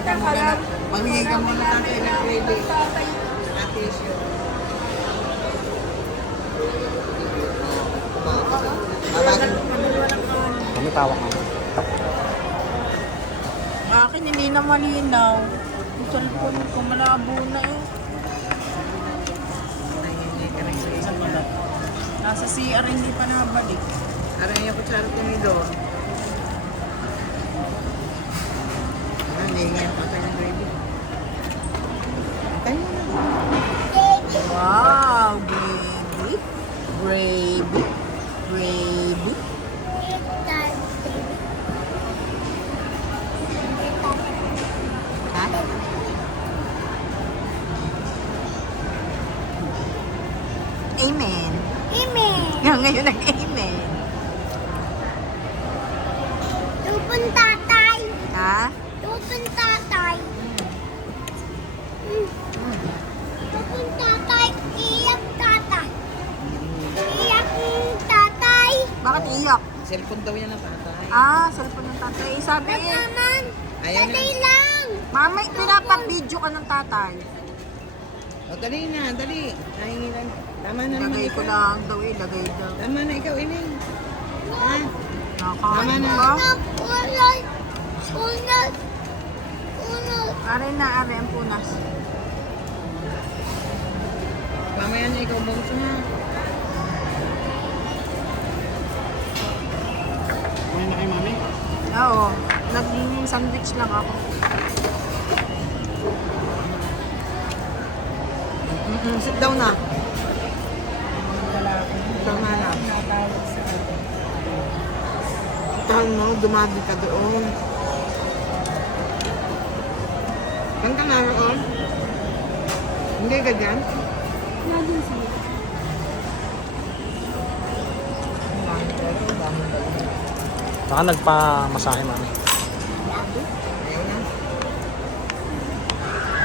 Panghingi ka muna tatay ng credit. Sa tissue. Kami tawag mo. Akin hindi na malinaw. Yung cellphone ko malabo na eh. Panghingi ka ng credit. Nasa CR hindi pa nabalik. Aray yung kutsara tinidor. Hindi nga pa tayo ng credit. Tayo na. Wow, baby. Baby. Baby. Ha? Amen. Amen. Ngayon nag-amen. Lupon tatay. Ha? Lupon tatay. Lupon tatay. Iyak tatay. Iyak tatay. Bakit iyak? Cellphone daw yan ng tatay. Ah, cellphone ng tatay. Sabi Ba't naman? Ayaw na. Tatay lang. mama, pinapabidyo ka ng tatay. O, dali na, dali. Nahingi lang. Tama na naman Lagay ko ikaw. lang daw eh, lagay daw. Tama na ikaw, Ining. Ha? Nakakain Tama na. ba? Unod. Unod. Unod. Are na, are ang punas. Mamaya na ikaw bungso na. Kumain na kayo, mami? Oo, nag-sandwich lang ako. Sit down na. Sit down na lang. Tahan mo, dumadi ka doon. Saan ka naroon? Hindi ka dyan? Baka nagpa-masahe, mami.